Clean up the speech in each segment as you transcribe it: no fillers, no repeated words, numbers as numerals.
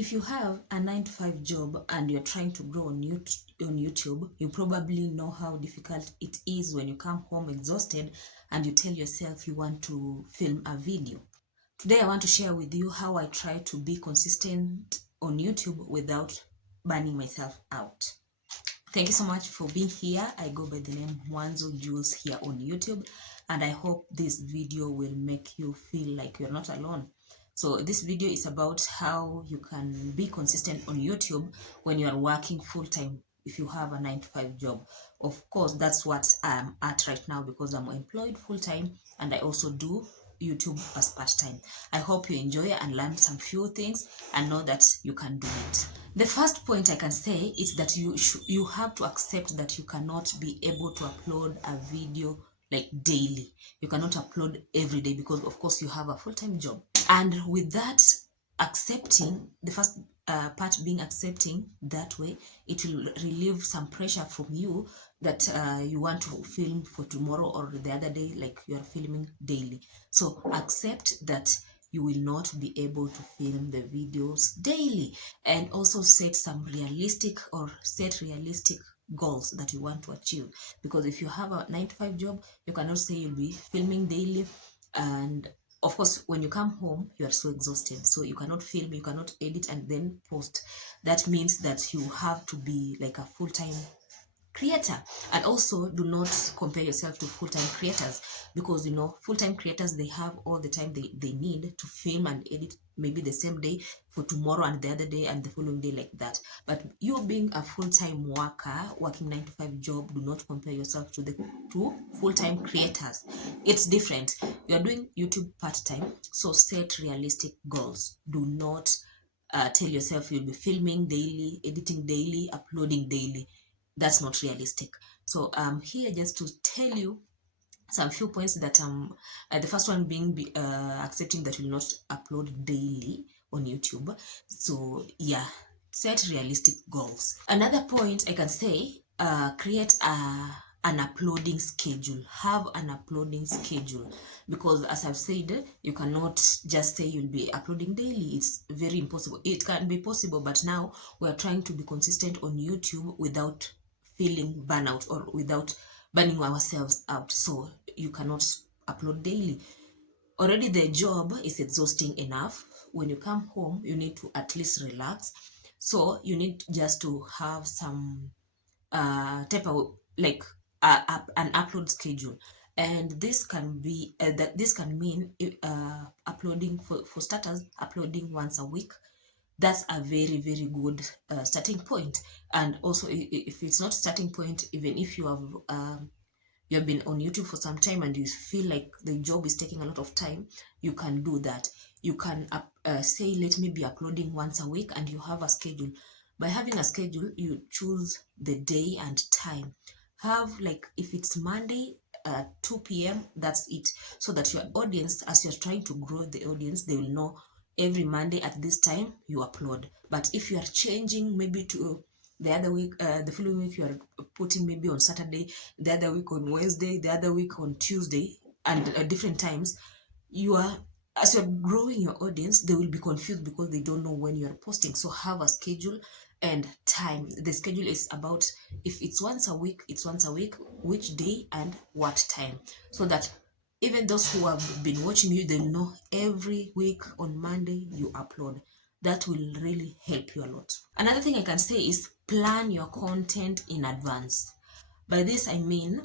If you have a 9 to 5 job and you're trying to grow on YouTube, you probably know how difficult it is when you come home exhausted and you tell yourself you want to film a video. Today I want to share with you how I try to be consistent on YouTube without burning myself out. Thank you so much for being here. I go by the name Mwanzo Jules here on YouTube, and I hope this video will make you feel like you're not alone. So this video is about how you can be consistent on YouTube when you are working full-time if you have a 9 to 5 job. Of course, that's what I'm at right now because I'm employed full-time and I also do YouTube as part-time. I hope you enjoy and learn some few things and know that you can do it. The first point I can say is that you have to accept that you cannot be able to upload a video like daily. You cannot upload every day because of course you have a full-time job. And with that, accepting, the first part being accepting that way, it will relieve some pressure from you that you want to film for tomorrow or the other day, like you are filming daily. So accept that you will not be able to film the videos daily, and also set realistic goals that you want to achieve. Because if you have a 9 to 5 job, you cannot say you'll be filming daily, and of course when you come home you are so exhausted, so you cannot film, you cannot edit and then post. That means that you have to be like a full-time creator. And also do not compare yourself to full-time creators, because you know full-time creators, they have all the time they need to film and edit, maybe the same day for tomorrow and the other day and the following day, like that. But you being a full-time worker working 9 to 5 job, do not compare yourself to full-time creators. It's different. You are doing YouTube part-time, so set realistic goals. Do not tell yourself you'll be filming daily, editing daily, uploading daily. That's not realistic. So I'm here just to tell you some few points that the first one being accepting that you will not upload daily on YouTube. So yeah, set realistic goals. Another point I can say, create an uploading schedule. Have an uploading schedule, because as I've said, you cannot just say you'll be uploading daily. It's very impossible. It can be possible, but now we're trying to be consistent on YouTube without feeling burnout or without burning ourselves out. So you cannot upload daily. Already the job is exhausting enough. When you come home, you need to at least relax. So you need just to have some type of like an upload schedule. And this can be this can mean uploading, for starters, uploading once a week. That's a very good starting point. And also, if it's not starting point, even if you have been on YouTube for some time and you feel like the job is taking a lot of time, you can do that. You can say, let me be uploading once a week, and you have a schedule. By having a schedule, you choose the day and time. Have, like, if it's Monday 2 p.m, that's it, so that your audience, as you're trying to grow the audience, they will know every Monday at this time you upload. But if you are changing, maybe to the other week, the following week you are putting maybe on Saturday, the other week on Wednesday, the other week on Tuesday, and different times, as you're growing your audience, they will be confused because they don't know when you are posting. So have a schedule and time. The schedule is about, if it's once a week, it's once a week, which day and what time, so that even those who have been watching you, they know every week on Monday you upload. That will really help you a lot. Another thing I can say is plan your content in advance. By this I mean,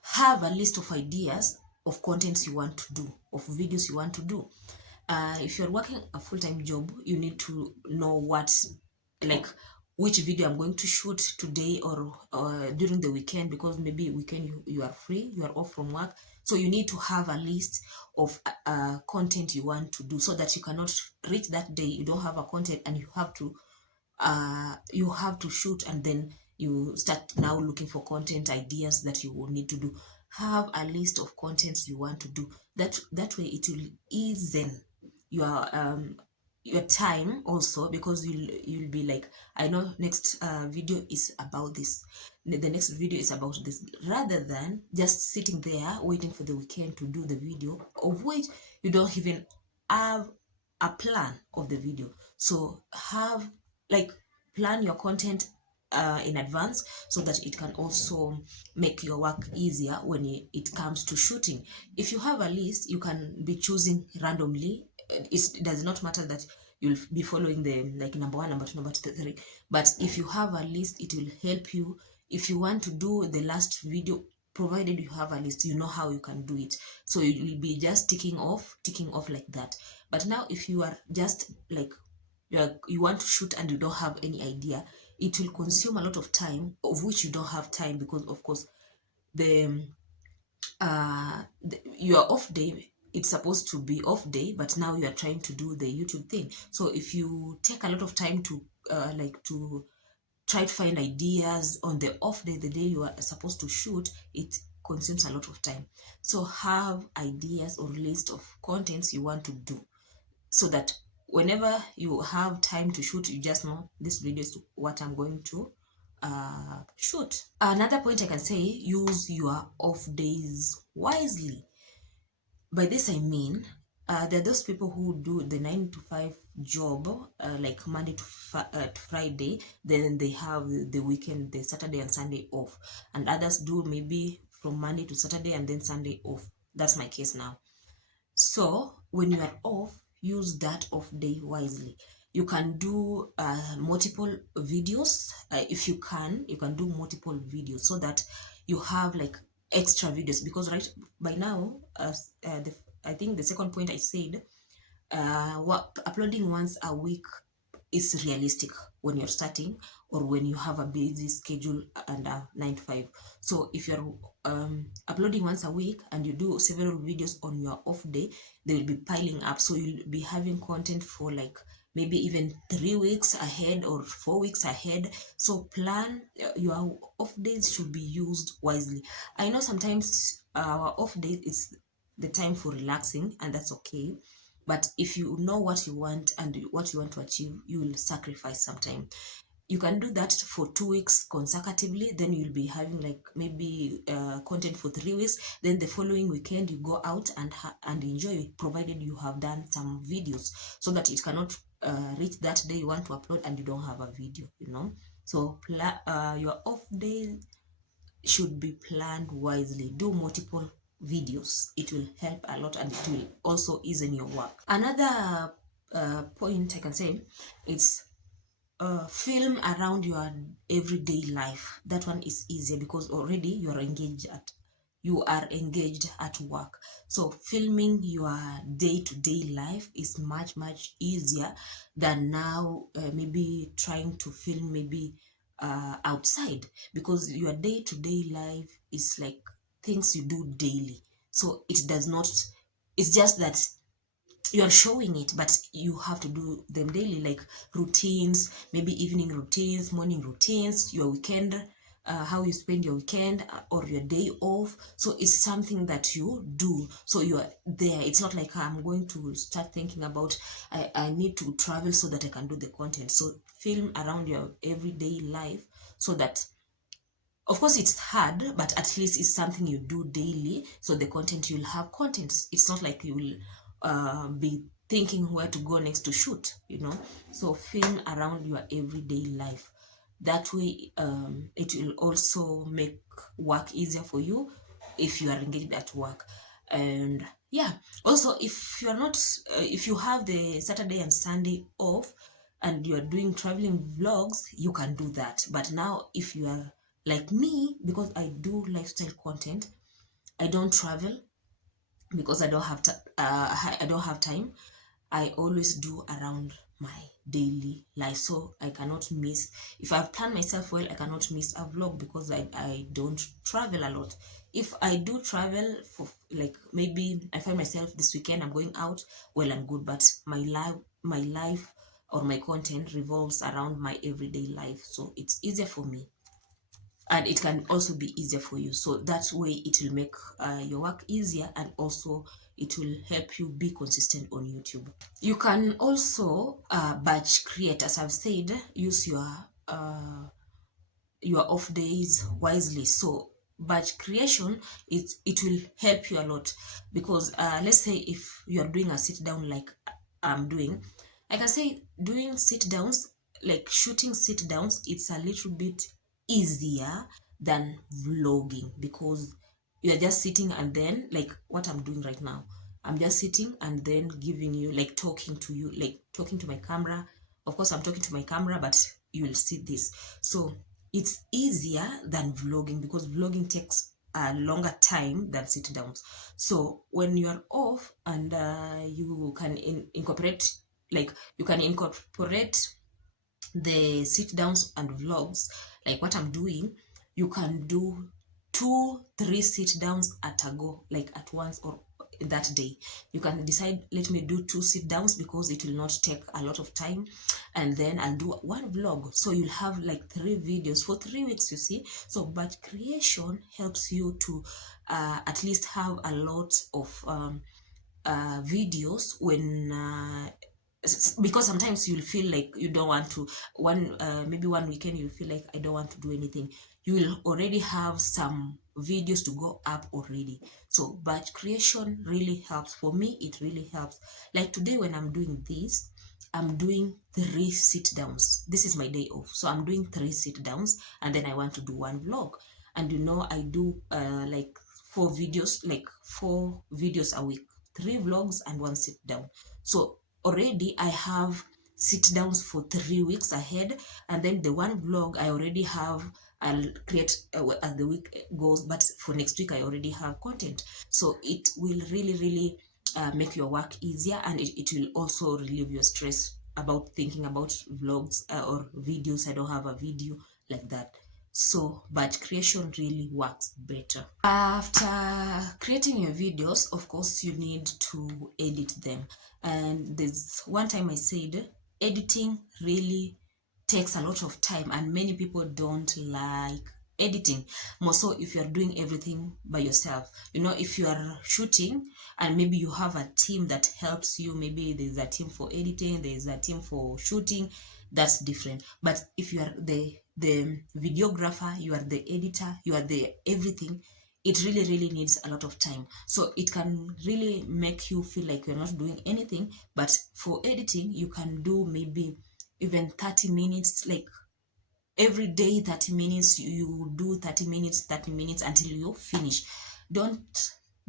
have a list of ideas of contents you want to do, of videos you want to do. If you're working a full-time job, you need to know which video I'm going to shoot today or during the weekend, because maybe weekend you are free, you are off from work. So you need to have a list of content you want to do, so that you cannot reach that day, you don't have a content, and you have to shoot, and then you start now looking for content ideas that you will need to do. Have a list of contents you want to do. That way it will ease your time also, because you'll be like, I know next video is about this, the next video is about this, rather than just sitting there waiting for the weekend to do the video, of which you don't even have a plan of the video. So have like plan your content in advance, so that it can also make your work easier when it comes to shooting. If you have a list, you can be choosing randomly. It does not matter that you'll be following the like number 1, number 2, number 3, but if you have a list, it will help you. If you want to do the last video, provided you have a list, you know how you can do it, so you will be just ticking off like that. But now if you are just like you want to shoot and you don't have any idea, it will consume a lot of time, of which you don't have time, because of course the your off day, it's supposed to be off day, but now you are trying to do the YouTube thing. So if you take a lot of time to like to try to find ideas on the off day, the day you are supposed to shoot, it consumes a lot of time. So have ideas or list of contents you want to do, so that whenever you have time to shoot, you just know this video is what I'm going to shoot. Another point I can say, use your off days wisely. By this I mean, there are those people who do the 9 to 5 job, like Monday to Friday, then they have the weekend, the Saturday and Sunday off, and others do maybe from Monday to Saturday and then Sunday off. That's my case now. So when you are off, use that off day wisely. You can do multiple videos. If you can do multiple videos, so that you have like extra videos, because right by now, I think the second point I said, uploading once a week is realistic when you're starting, or when you have a busy schedule and a 9 to 5. So if you're uploading once a week and you do several videos on your off day, they will be piling up, so you'll be having content for like maybe even 3 weeks ahead or 4 weeks ahead. So plan your off days should be used wisely. I know sometimes our off day is the time for relaxing, and that's okay. But if you know what you want and what you want to achieve, you will sacrifice some time. You can do that for 2 weeks consecutively, then you'll be having like maybe content for 3 weeks. Then the following weekend, you go out and enjoy, provided you have done some videos, so that it cannot reach that day you want to upload and you don't have a video, you know. So your off day should be planned wisely. Do multiple videos. It will help a lot, and it will also ease in your work. Another point I can say is film around your everyday life. That one is easier, because already you are engaged at work. So filming your day-to-day life is much easier than now maybe trying to film maybe outside, because your day-to-day life is like things you do daily. So it does not, it's just that you are showing it, but you have to do them daily, like routines, maybe evening routines, morning routines, your weekend, how you spend your weekend or your day off. So it's something that you do, so you are there. It's not like I'm going to start thinking about I need to travel so that I can do the content. So film around your everyday life, so that, of course it's hard, but at least it's something you do daily. So the content, you'll have content. It's not like you will be thinking where to go next to shoot, you know. So film around your everyday life. That way it will also make work easier for you if you are engaged at work. And yeah, also if you're not if you have the Saturday and Sunday off and you're doing traveling vlogs, you can do that. But now if you are like me, because I do lifestyle content, I don't travel because I don't have time. I always do around my daily life, so I cannot miss. If I've planned myself well, I cannot miss a vlog, because I don't travel a lot. If I do travel, for like maybe I find myself this weekend I'm going out, well and good, but my life or my content revolves around my everyday life, so it's easier for me, and it can also be easier for you. So that way it will make your work easier, and also it will help you be consistent on YouTube. You can also batch create, as I've said. Use your off days wisely. So batch creation, it will help you a lot, because let's say if you are doing a sit down like I'm doing, I can say doing sit downs, like shooting sit downs, it's a little bit easier than vlogging, because you're just sitting and then, like what I'm doing right now, I'm just sitting and then giving you, like talking to you, like talking to my camera. Of course, I'm talking to my camera, but you'll see this. So it's easier than vlogging, because vlogging takes a longer time than sit downs. So when you are off and you can incorporate, like you can incorporate the sit downs and vlogs, like what I'm doing, you can do 2-3 sit downs at a go, like at once, or that day you can decide, let me do 2 sit downs because it will not take a lot of time, and then I'll do 1 vlog, so you'll have like 3 videos for 3 weeks, you see. So batch creation helps you to at least have a lot of videos when because sometimes you'll feel like you don't want to, maybe one weekend you'll feel like I don't want to do anything, you will already have some videos to go up already. So batch creation really helps. For me, it really helps. Like today when I'm doing this, I'm doing 3 sit downs. This is my day off, so I'm doing 3 sit downs, and then I want to do 1 vlog. And you know, I do like 4 videos, like 4 videos a week, 3 vlogs and 1 sit down. So already I have sit downs for 3 weeks ahead, and then the 1 vlog I already have, I'll create as the week goes, but for next week I already have content. So it will really make your work easier, and it will also relieve your stress about thinking about vlogs or videos. I don't have a video, like that. So batch creation really works better. After creating your videos, of course you need to edit them, and there's one time I said editing really takes a lot of time, and many people don't like editing, more so if you're doing everything by yourself. You know, if you are shooting and maybe you have a team that helps you, maybe there's a team for editing, there's a team for shooting, that's different. But if you are the videographer, you are the editor, you are the everything, it really needs a lot of time. So it can really make you feel like you're not doing anything. But for editing, you can do maybe even 30 minutes, like every day 30 minutes, you do 30 minutes until you finish. Don't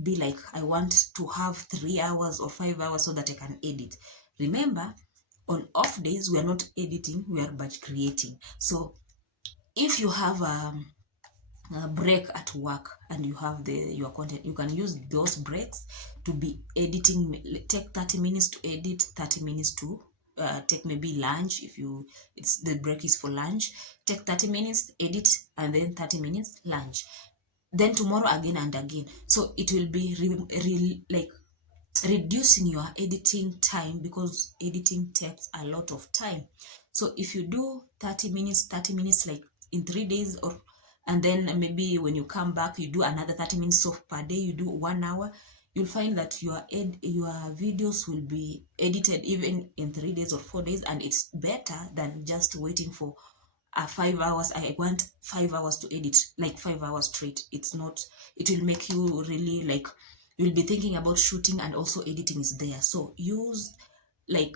be like, I want to have 3 hours or 5 hours so that I can edit. Remember, on off days we are not editing, we are batch creating. So if you have a break at work and you have your content, you can use those breaks to be editing. Take 30 minutes to edit, 30 minutes to take maybe lunch. If you, it's the break is for lunch, take 30 minutes edit, and then 30 minutes lunch, then tomorrow again and again. So it will be like reducing your editing time, because editing takes a lot of time. So if you do 30 minutes like in 3 days, or and then maybe when you come back you do another 30 minutes, so per day you do 1 hour, you'll find that your videos will be edited even in 3 days or 4 days, and it's better than just waiting for 5 hours. I want 5 hours to edit, like 5 hours straight. It's not, it will make you really like, you'll be thinking about shooting and also editing is there. So use, like,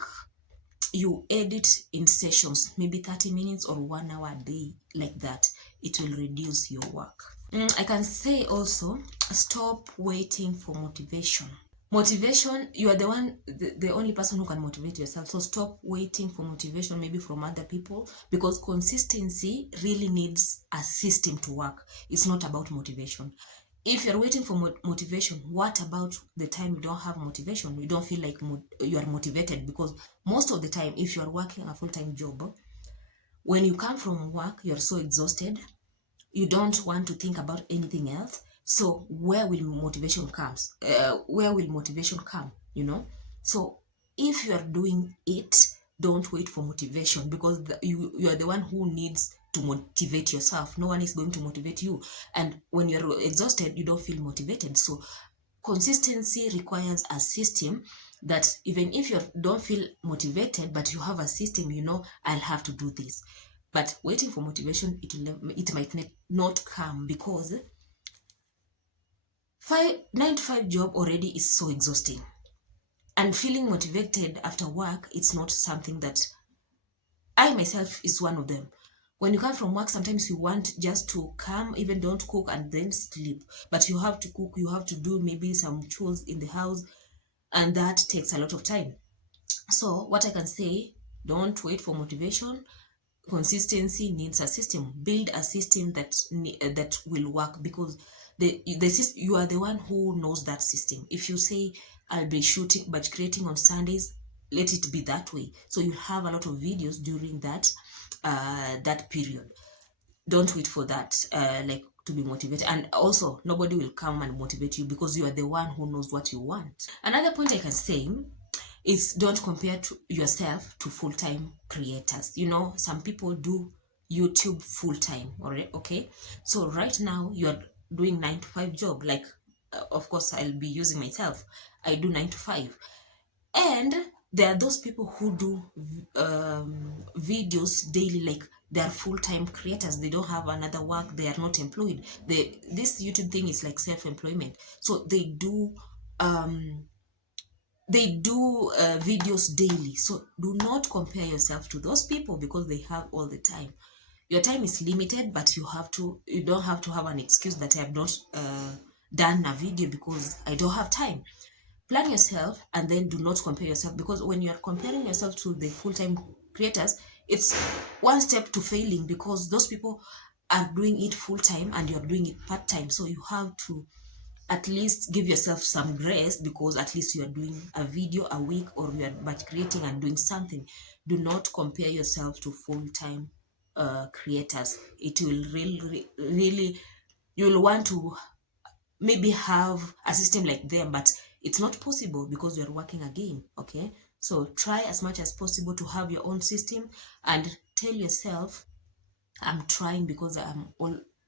you edit in sessions, maybe 30 minutes or 1 hour a day, like that. It will reduce your work. I can say also, stop waiting for motivation. Motivation, you are the only person who can motivate yourself. So stop waiting for motivation, maybe from other people, because consistency really needs a system to work. It's not about motivation. If you're waiting for motivation, what about the time you don't have motivation? You don't feel like you are motivated, because most of the time, if you're working a full-time job, when you come from work, you're so exhausted, you don't want to think about anything else. So where will motivation come? You know? So if you are doing it, don't wait for motivation, because you are the one who needs to motivate yourself. No one is going to motivate you. And when you're exhausted, you don't feel motivated. So consistency requires a system, that even if you don't feel motivated, but you have a system, you know, I'll have to do this. But waiting for motivation, it might not come, because 9 to 5 job already is so exhausting. And feeling motivated after work, it's not something that I myself is one of them. When you come from work, sometimes you want just to come, even don't cook and then sleep. But you have to cook, you have to do maybe some chores in the house, and that takes a lot of time. So what I can say, don't wait for motivation. Consistency needs a system. Build a system that will work, because you are the one who knows that system. If you say I'll be shooting but creating on Sundays, let it be that way. So you have a lot of videos during that period. Don't wait for that like to be motivated. And also, nobody will come and motivate you, because you are the one who knows what you want. Another point I can say is, don't compare yourself to full-time creators. You know, some people do YouTube full-time, okay? So right now you're doing 9 to 5 job. Like, of course, I'll be using myself. I do 9 to 5. And there are those people who do videos daily, like they are full-time creators. They don't have another work. They are not employed. This YouTube thing is like self-employment. So they do videos daily. So do not compare yourself to those people, because they have all the time. Your time is limited, but you don't have to have an excuse that I have not done a video because I don't have time. Plan yourself, and then do not compare yourself, because when you're comparing yourself to the full-time creators, it's one step to failing, because those people are doing it full-time and you're doing it part-time. So you have to at least give yourself some grace, because at least you are doing a video a week, or you are but creating and doing something. Do not compare yourself to full-time creators. It will really, you'll want to maybe have a system like them, but it's not possible because you're working again. Okay, so try as much as possible to have your own system, and tell yourself, I'm trying because I'm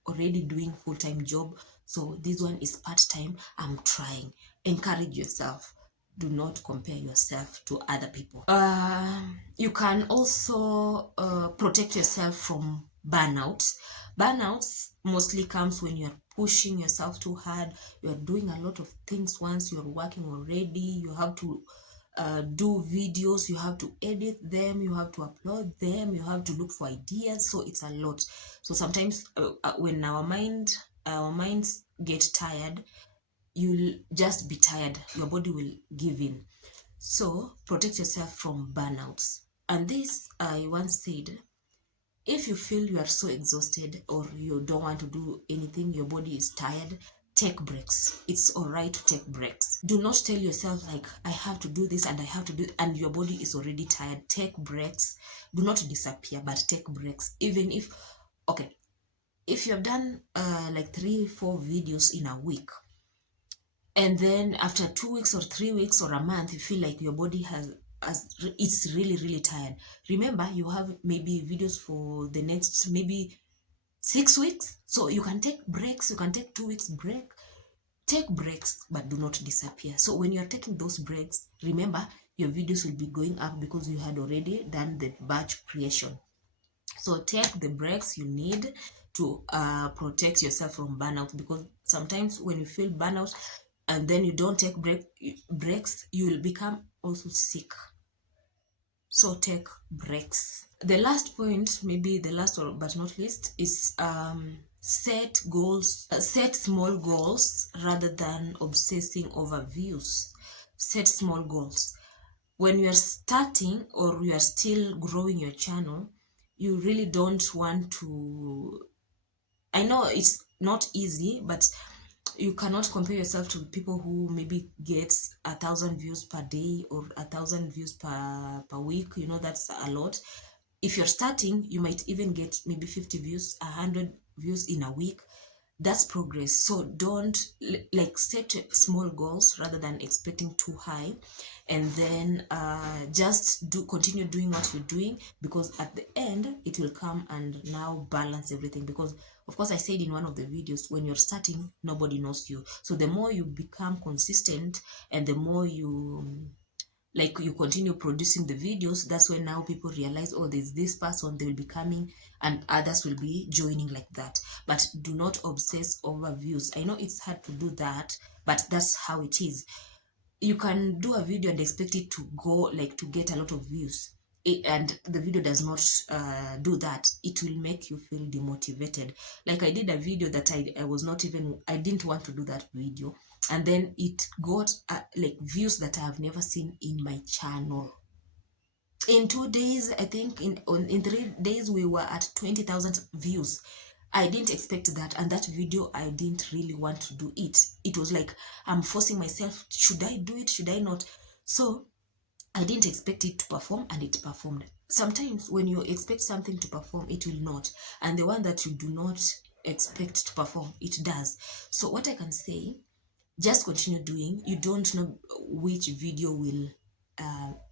already doing full-time job, so this one is part-time. I'm trying. Encourage yourself. Do not compare yourself to other people. You can also protect yourself from burnouts. Burnouts mostly comes when you're pushing yourself too hard. You're doing a lot of things once you're working already. You have to do videos, you have to edit them, you have to upload them, you have to look for ideas. So it's a lot. So sometimes when our minds get tired, you'll just be tired, your body will give in. So protect yourself from burnouts. And this, I once said, if you feel you are so exhausted, or you don't want to do anything, your body is tired, take breaks. It's all right to take breaks. Do not tell yourself like, I have to do this and I have to do, and your body is already tired. Take breaks. Do not disappear, but take breaks. Even if, okay, if you have done like 3-4 videos in a week, and then after 2 weeks or 3 weeks or a month, you feel like your body it's really tired. Remember, you have maybe videos for the next maybe 6 weeks. So you can take breaks. You can take 2 weeks break. Take breaks, but do not disappear. So when you're taking those breaks, remember, your videos will be going up because you had already done the batch creation. So take the breaks you need to protect yourself from burnout, because sometimes when you feel burnout and then you don't take breaks, you will become also sick. So take breaks. The last point, maybe the last but not least, is set goals. Set small goals rather than obsessing over views. Set small goals. When you are starting or you are still growing your channel, you really don't want to, I know it's not easy, but you cannot compare yourself to people who maybe gets 1,000 views per day or 1,000 views per week. You know, that's a lot. If you're starting, you might even get maybe 50 views, 100 views in a week. That's progress. So don't like set small goals rather than expecting too high, and then just continue doing what you're doing, because at the end it will come and now balance everything. Because of course, I said in one of the videos, when you're starting, nobody knows you. So the more you become consistent and the more you continue producing the videos, that's when now people realize, oh, there's this person, they will be coming and others will be joining like that. But do not obsess over views. I know it's hard to do that, but that's how it is. you can do a video and expect it to go like to get a lot of views, and the video does not do that. It will make you feel demotivated. Like I did a video that I didn't want to do that video, and then it got like views that I have never seen in my channel. In 2 days, I think in 3 days we were at 20,000 views. I didn't expect that, and that video I didn't really want to do it. It was like I'm forcing myself, should I do it, should I not? So I didn't expect it to perform, and it performed. Sometimes when you expect something to perform, it will not, and the one that you do not expect to perform, it does. So what I can say, just continue doing. You don't know which video will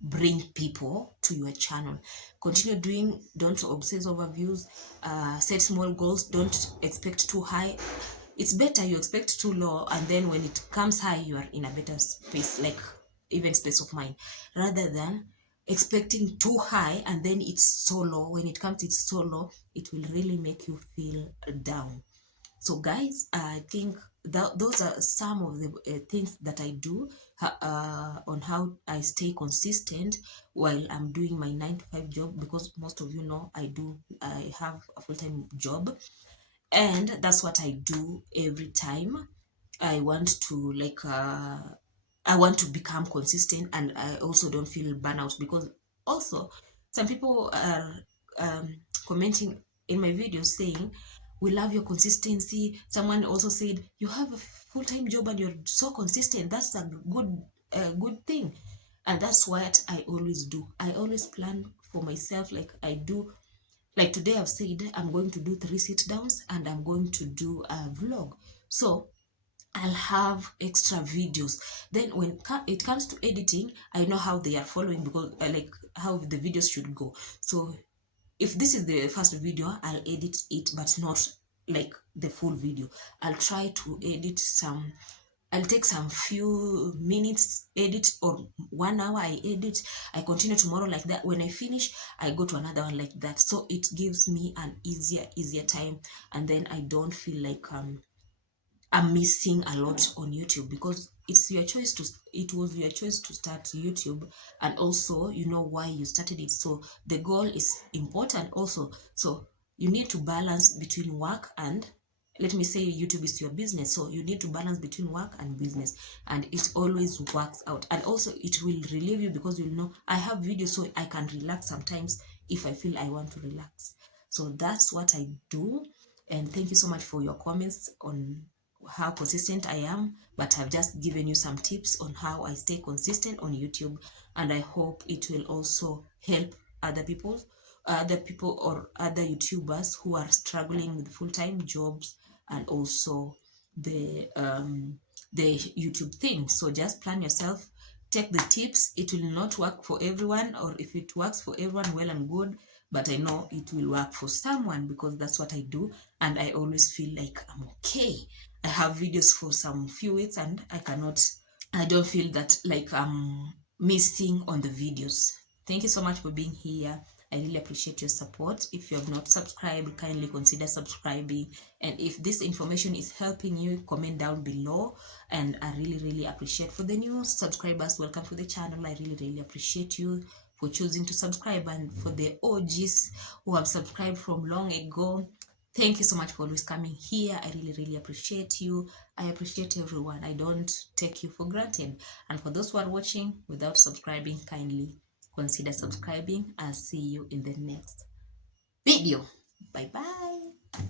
bring people to your channel. Continue doing. Don't obsess over views. Set small goals. Don't expect too high. It's better you expect too low, and then when it comes high, you are in a better space, like even space of mind, rather than expecting too high and then it's so low. When it comes, it's so low, it will really make you feel down. So guys, I think that those are some of the things that I do on how I stay consistent while I'm doing my 9 to 5 job, because most of you know I have a full-time job, and that's what I do every time I want to I want to become consistent, and I also don't feel burnout, because also some people are commenting in my videos saying, we love your consistency. Someone also said, you have a full-time job and you're so consistent. That's a good thing. And that's what I always do. I always plan for myself. Like I do, like today I've said I'm going to do 3 sit downs and I'm going to do a vlog. So I'll have extra videos. Then when it comes to editing, I know how they are following, because like how the videos should go. So if this is the first video, I'll edit it, but not like the full video. I'll try to edit some. I'll take some few minutes edit, or 1 hour I edit. I continue tomorrow like that. When I finish, I go to another one like that. So it gives me an easier time, and then I don't feel like I'm missing a lot on YouTube, because it was your choice to start YouTube, and also you know why you started it. So the goal is important also. So you need to balance between work and, let me say, YouTube is your business. So you need to balance between work and business, and it always works out. And also it will relieve you, because you'll know I have videos, so I can relax sometimes if I feel I want to relax. So that's what I do. And thank you so much for your comments on how consistent I am, but I've just given you some tips on how I stay consistent on YouTube, and I hope it will also help other people or other YouTubers who are struggling with full-time jobs, and also the YouTube thing. So just plan yourself, take the tips. It will not work for everyone, or if it works for everyone, well and good, but I know it will work for someone, because that's what I do, and I always feel like I'm okay. I have videos for some few weeks, and I don't feel that like I'm missing on the videos. Thank you so much for being here. I really appreciate your support. If you have not subscribed, kindly consider subscribing. And if this information is helping you, comment down below. And I really appreciate. For the new subscribers, welcome to the channel. I really appreciate you for choosing to subscribe. And for the OGs who have subscribed from long ago, thank you so much for always coming here. I really appreciate you. I appreciate everyone. I don't take you for granted. And for those who are watching without subscribing, kindly consider subscribing. I'll see you in the next video. Bye bye.